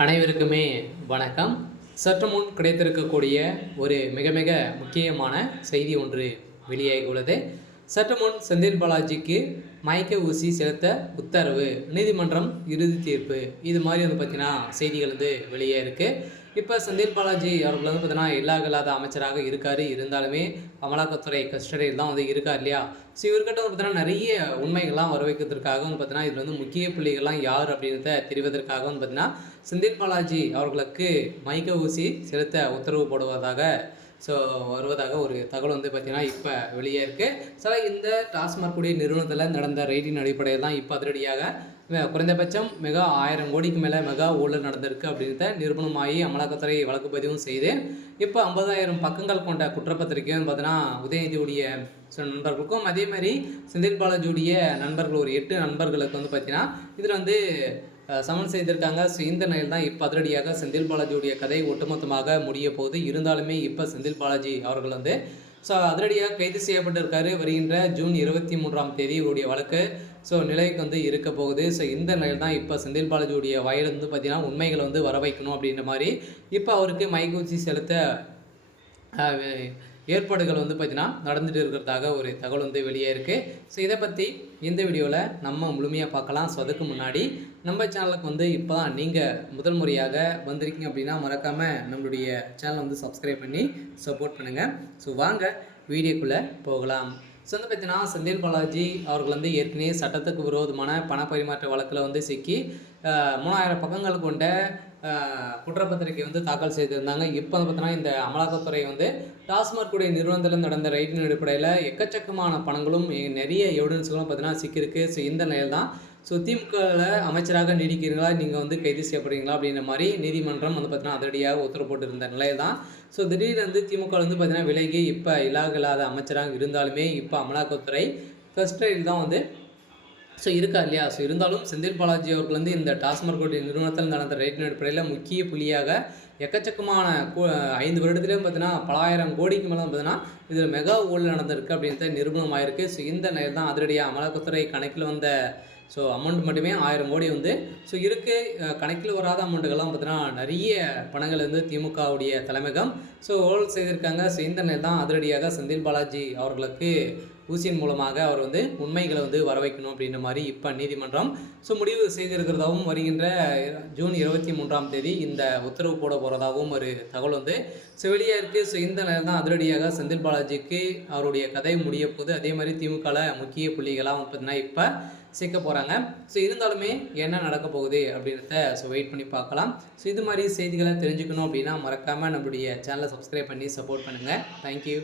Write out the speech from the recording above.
அனைவருக்குமே வணக்கம். சற்று முன் கிடைத்திருக்கக்கூடிய ஒரு மிக மிக முக்கியமான செய்தி ஒன்று வெளியாகியுள்ளது. சற்று முன் செந்தில் பாலாஜிக்கு மயக்க ஊசி செலுத்த உத்தரவு, நீதிமன்றம் இறுதி தீர்ப்பு, இது மாதிரி பார்த்தீங்கன்னா செய்திகள் வெளியே இருக்குது. இப்போ செந்தில் பாலாஜி அவர்கள் பார்த்தீங்கன்னா இல்லாத அமைச்சராக இருக்கார். இருந்தாலுமே அமலாக்கத்துறை கஸ்டடியில் தான் இருக்கார் இல்லையா? ஸோ இவர்கிட்ட பார்த்தீங்கன்னா நிறைய உண்மைகள்லாம் வர வைக்கிறதுக்காக பார்த்தீங்கன்னா இதில் முக்கிய புள்ளிகள்லாம் யார் அப்படின்றத தெரிவதற்காக பார்த்தீங்கன்னா செந்தில் பாலாஜி அவர்களுக்கு மயக்க ஊசி செலுத்த உத்தரவு போடுவதாக வருவதாக ஒரு தகவல் பார்த்தீங்கன்னா இப்போ வெளியே இருக்குது. இந்த டாஸ்மாக் கூடிய நிறுவனத்தில் நடந்த ரெய்டின் அடிப்படையில் தான் இப்போ அதிரடியாக குறைந்தபட்சம் 1000 கோடிக்கு மேலே மெகா ஊழல் நடந்திருக்கு அப்படின்றத நிரூபணமாகி அமலாக்கத்துறை வழக்கு பதிவும் செய்து இப்போ 50,000 பக்கங்கள் கொண்ட குற்றப்பத்திரிக்கையும் பார்த்தீங்கன்னா உதயநிதியுடைய நண்பர்களுக்கும் அதே மாதிரி செந்தில் பாலாஜியுடைய நண்பர்கள் ஒரு 8 நண்பர்களுக்கு பார்த்தீங்கன்னா இதில் சமன் செய்திருக்காங்க. ஸோ இந்த நிலையில் தான் இப்போ அதிரடியாக செந்தில் பாலாஜியுடைய கதை ஒட்டுமொத்தமாக முடிய போகுது. இருந்தாலுமே இப்போ செந்தில் பாலாஜி அவர்கள் அதிரடியாக கைது செய்யப்பட்டிருக்காரு. வருகின்ற ஜூன் 23ஆம் தேதி இவருடைய வழக்கு நிலைக்கு இருக்க போகுது. இந்த நிலையில் தான் இப்போ செந்தில் பாலாஜியுடைய வாயிலிருந்து பார்த்தீங்கன்னா உண்மைகளை வர வைக்கணும் அப்படின்ற மாதிரி இப்போ அவருக்கு மைக்கூசி செலுத்த ஏற்பாடுகள் பார்த்தீங்கன்னா நடந்துட்டு இருக்கிறதாக ஒரு தகவல் வெளியே இருக்குது. இதை பற்றி இந்த வீடியோவில் நம்ம முழுமையாக பார்க்கலாம். அதுக்கு முன்னாடி நம்ம சேனலுக்கு இப்போ தான் நீங்கள் முதல் முறையாக வந்திருக்கீங்க அப்படின்னா மறக்காமல் நம்மளுடைய சேனலை சப்ஸ்கிரைப் பண்ணி சப்போர்ட் பண்ணுங்கள். வாங்க வீடியோக்குள்ளே போகலாம். பார்த்தீங்கன்னா செந்தில் பாலாஜி அவர்கள் ஏற்கனவே சட்டத்துக்கு விரோதமான பண பரிமாற்ற வழக்கில் சிக்கி 3000 பக்கங்கள் கொண்ட குற்றப்பத்திரிகை தாக்கல் செய்திருந்தாங்க. இப்போ பார்த்தீங்கன்னா இந்த அமலாக்கத்துறை டாஸ்மாக் உடைய நிறுவனத்தில் நடந்த ரைட்டின் அடிப்படையில் எக்கச்சக்கமான பணங்களும் நிறைய எவிடன்ஸ்களும் பார்த்தீங்கன்னா சிக்கியிருக்கு. இந்த நிலையில் தான் திமுகவில் அமைச்சராக நீடிக்கிறீங்களா, நீங்கள் கைது செய்யப்படுறீங்களா அப்படின்ற மாதிரி நீதிமன்றம் பார்த்தீங்கன்னா அதிரடியாக உத்தரவு போட்டிருந்த நிலையில் தான் திடீர்னு திமுக பார்த்தீங்கன்னா விலகி இப்போ இல்லாத அமைச்சராக இருந்தாலுமே இப்போ அமலாக்கத்துறை கஸ்டடியில் தான் இருக்கா இல்லையா? இருந்தாலும் செந்தில் பாலாஜி அவர்கள் இந்த டாஸ்மாக் நிறுவனத்தில் நடந்த ரைட்டின் அடிப்படையில் முக்கிய புள்ளியாக எக்கச்சக்கமான 5 வருடத்துலேயும் பார்த்தீங்கன்னா பலாயிரம் கோடிக்கு மேலே பார்த்தீங்கன்னா இதில் மெகா ஊழல் நடந்திருக்கு அப்படின்றது நிரூபணம் ஆயிருக்கு. இந்த நிலையில் தான் அதிரடியாக அமலாக்கத்துறை கணக்கில் வந்த அமௌண்ட் மட்டுமே 1000 கோடி இருக்குது. கணக்கில் வராத அமௌண்ட்டுகள்லாம் பார்த்தீங்கன்னா நிறைய பணங்கள் திமுகவுடைய தலைமையகம் ஊழல் செய்திருக்காங்க. இந்த நிலையில் தான் அதிரடியாக செந்தில் பாலாஜி அவர்களுக்கு ஊசியின் மூலமாக அவர் உண்மைகளை வர வைக்கணும் அப்படின்ற மாதிரி இப்போ நீதிமன்றம் முடிவு செய்திருக்கிறதாகவும் வருகின்ற ஜூன் 23ஆம் தேதி இந்த உத்தரவு போட போகிறதாகவும் ஒரு தகவல் வெளியாக இருக்குது. இந்த நிலையில் தான் அதிரடியாக செந்தில் பாலாஜிக்கு அவருடைய கதை முடிய போகுது. அதே மாதிரி திமுகவில் முக்கிய புள்ளிகளாக பார்த்தீங்கன்னா இப்போ சேர்க்க போகிறாங்க. இருந்தாலுமே என்ன நடக்க போகுது அப்படின்றத வெயிட் பண்ணி பார்க்கலாம். இது மாதிரி செய்திகளை தெரிஞ்சுக்கணும் அப்படின்னா மறக்காமல் நம்மளுடைய சேனலை சப்ஸ்கிரைப் பண்ணி சப்போர்ட் பண்ணுங்கள். தேங்க்யூ.